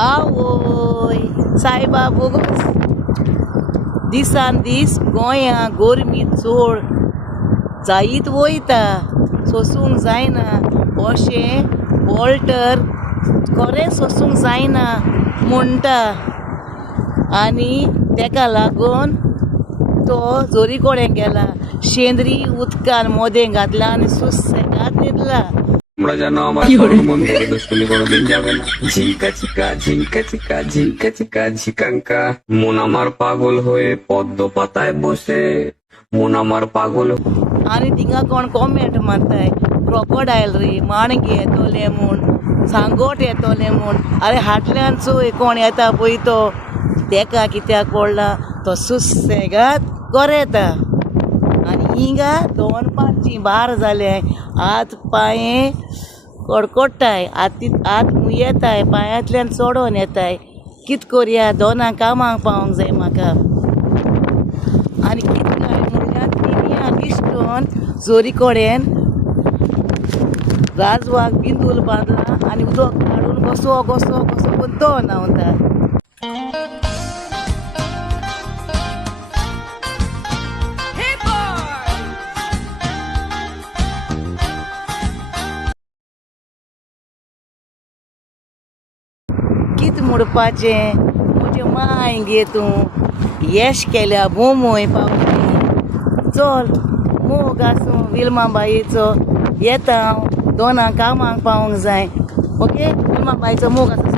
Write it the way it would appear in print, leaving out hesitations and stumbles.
आवय सायबा बोगस दिसान दीस गोंया गोरमी चोड जायत वयता सोसूंक जायना अशें वॉल्टर खरें सोसूंक जायना म्हणटा आनी तेका लागून तो जोरी कोडें गेला शेंद्री उदकान मोदें घातला आनी सुसेगाद न्हिदला তোমরা যেন আমার মন করে দুষ্টুমি কোনোদিন যাবে না ঝিঙ্কা চিকা ঝিঙ্কা চিকা ঝিঙ্কা চিকা ঝিকাঙ্কা মন আমার পাগল হয়ে পদ্ম পাতায় বসে মন আমার পাগল आनी थिंगा कोण कॉमेंट मारताय क्रोकोडायल रे माणगे येतोले म्हूण सांगोट येतोले म्हूण अरे हाटल्यान चोय कोण येता पळय तो तेका कित्याक पडला तो सुसेगाद गरेता आनी हिंगा 2-5 बार जाले हात पांये कडकडटाय हात येताय पांयांतल्यान चोडोन येताय कित कोरया दोनां कामाक पावोंक जाय म्हाका आनी कित काय म्हणल्यार तिनयां दिश्टोन जोरी कोडेन राजवाक बिंदूल बांदला आनी उदक काडून घोसो घोसो घोसो करून तो न्हांवता कित म्हणपाचें म्हजे माय गे तूं येश केल्या मोमोय पावली चल मोग आसूं विल्माबाईचो येता हांव दोनां कामाक पावोंक जाय ओके विल्माबाईचो मोग आसा